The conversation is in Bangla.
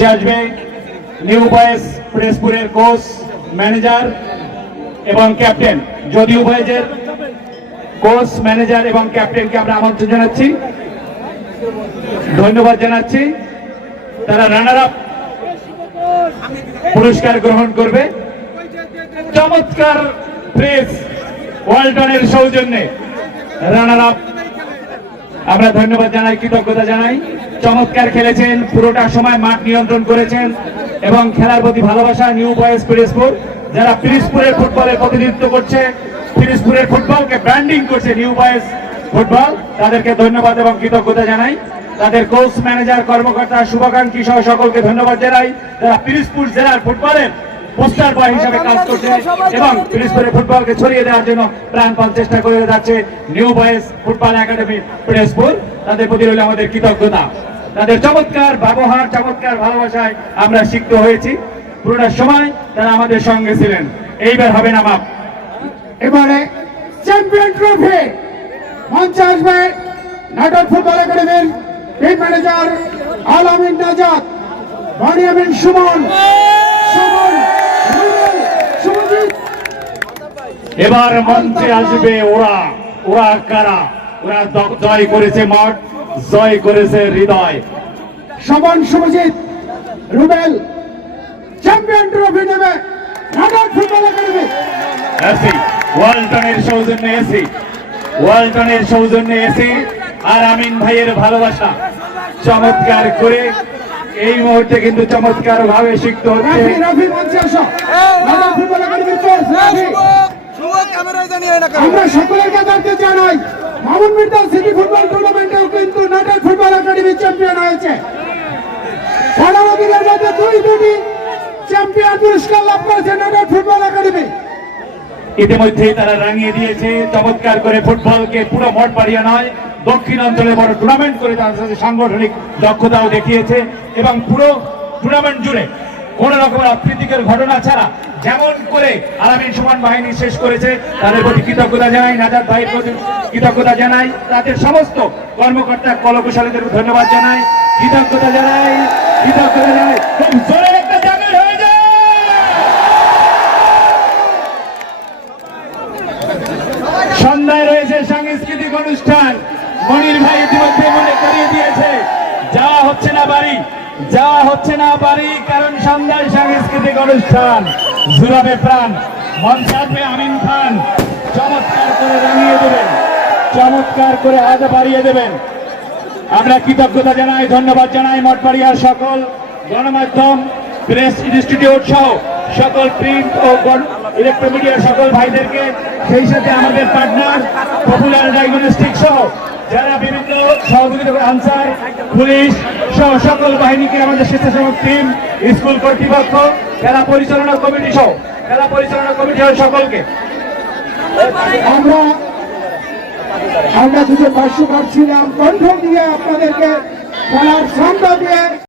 আসবে নিউ বয়েস প্রেসপুরের কোচ, ম্যানেজার এবং ক্যাপ্টেন। যদি উভয়ের কোচ, ম্যানেজার এবং ক্যাপ্টেনকে আমরা আমন্ত্রণ জানাচ্ছি, ধন্যবাদ জানাচ্ছি। তারা রানার আপ পুরস্কার গ্রহণ করবে। চমৎকার প্রেস, ওয়ালটনের সৌজন্যে রানার আপ আমরা ধন্যবাদ জানাই, কৃতজ্ঞতা জানাই। চমৎকার খেলেছেন, পুরোটা সময় মাঠ নিয়ন্ত্রণ করেছেন এবং খেলার প্রতি ভালোবাসা নিউ বয়েস পিরিজপুর যারা পিরিজপুরের ফুটবলের প্রতিনিধিত্ব করছে পিরিজপুরের ফুটবলকে ব্র্যান্ডিং করছে নিউ বয়েস ফুটবল তাদেরকে ধন্যবাদ এবং কৃতজ্ঞতা জানাই। তাদের কোচ ম্যানেজার কর্মকর্তা, শুভাকাঙ্ক্ষী সহ সকলকে ধন্যবাদ জানাই। যারা পিরিজপুর জেলার ফুটবলের পোস্টার বয় হিসাবে কাজ করছে এবং পিরিজপুরের ফুটবলকে ছড়িয়ে দেওয়ার জন্য প্রাণপণ চেষ্টা করে যাচ্ছে new boys football academy Pirojpur তাদের প্রতি রইল আমাদের কৃতজ্ঞতা। তাদের চমৎকার ব্যবহার চমৎকার ভালোবাসায় আমরা শিখতে হয়েছি। পুরোটা সময় তারা আমাদের সঙ্গে ছিলেন। এইবার হবে না মাপ। এবারে চ্যাম্পিয়ন ট্রফি। মঞ্চে আসবে নাটক ফুটবল একাডেমির টিম ম্যানেজার আলামিন নাজাদ মনিয়ামিন সুমন সুমন রুবেল, সুমনজিৎ এবার মঞ্চে আসবে ওরা। ওরা কারা? ওরা জয় করেছে মাঠ জয় করেছে হৃদয়। সুমন সুমজিৎ রুবেল চ্যাম্পিয়ন ট্রফি নেবে নাটক ফুটবল একাডেমি। এসি ওয়ালটনের সৌজন্যে এসি ওয়ালটনের সৌজন্যে এসি আর আমিন ভাইয়ের ভালোবাসা। চমৎকার করে এই মুহূর্তে কিন্তু চমৎকার ভাবে শিখতে হচ্ছে আমরা সকলের কাছে জানাই মামুন মির্জা সিটি ফুটবল টুর্নামেন্টেও কিন্তু নাটক ফুটবল একাডেমি চ্যাম্পিয়ন হয়েছে। পনেরো দিনের মধ্যে দুই দুটি চ্যাম্পিয়ন পুরস্কার লাভ করেছে নাটক ফুটবল একাডেমি। ইতিমধ্যেই তারা রাঙিয়ে দিয়েছে চমৎকার করে ফুটবলকে পুরো মঠ পাড়িয়া নয় দক্ষিণ অঞ্চলে বড় টুর্নামেন্ট করে তাদের সাথে সাংগঠনিক দক্ষতাও দেখিয়েছে এবং পুরো টুর্নামেন্ট জুড়ে কোন রকমের অপ্রীতিকর ঘটনা ছাড়া যেমন করে আলামিন সুমান বাহিনী শেষ করেছে, তাদের প্রতি কৃতজ্ঞতা জানাই, নাজাদ ভাইয়ের প্রতি কৃতজ্ঞতা জানাই, তাদের সমস্ত কর্মকর্তা, কলকুশলীদের ধন্যবাদ জানাই, কৃতজ্ঞতা জানাই কৃতজ্ঞতা জানাই। সন্ধ্যায় রয়েছে সাংস্কৃতিক অনুষ্ঠান। মনির ভাই ইতিমধ্যে মনে করিয়ে দিয়েছে, যাওয়া হচ্ছে না বাড়ি। যাওয়া হচ্ছে না বাড়ি কারণ সন্ধ্যায় সাংস্কৃতিক অনুষ্ঠান। জুড়াবে প্রাণ। মঞ্চে আমিন খান। চমৎকার করে রাঙিয়ে দেবেন। চমৎকার করে হাত বাড়িয়ে দেবেন। আমরা কৃতজ্ঞতা জানাই, ধন্যবাদ জানাই মঠবাড়িয়ার সকল গণমাধ্যম, প্রেস ইনস্টিটিউট সহ সকল প্রিন্ট ও ইলেকট্রোমিডিয়ার সকল ভাইদেরকে, সেই সাথে আমাদের পার্টনার পপুলার ডায়াগনস্টিক সহ, যারা বিভিন্ন সহযোগিতা করে আনসার, পুলিশ সহ সকল বাহিনীকে আমাদের স্বেচ্ছাসেবক টিম স্কুল কর্তৃপক্ষ, খেলা পরিচালনা কমিটি সহ, খেলা পরিচালনা কমিটি সহ সকলকে। আমরা আমরা দুটো ভাষ্যকার ছিলাম কণ্ঠ দিয়ে আপনাদেরকে খেলার সান্তা দিয়ে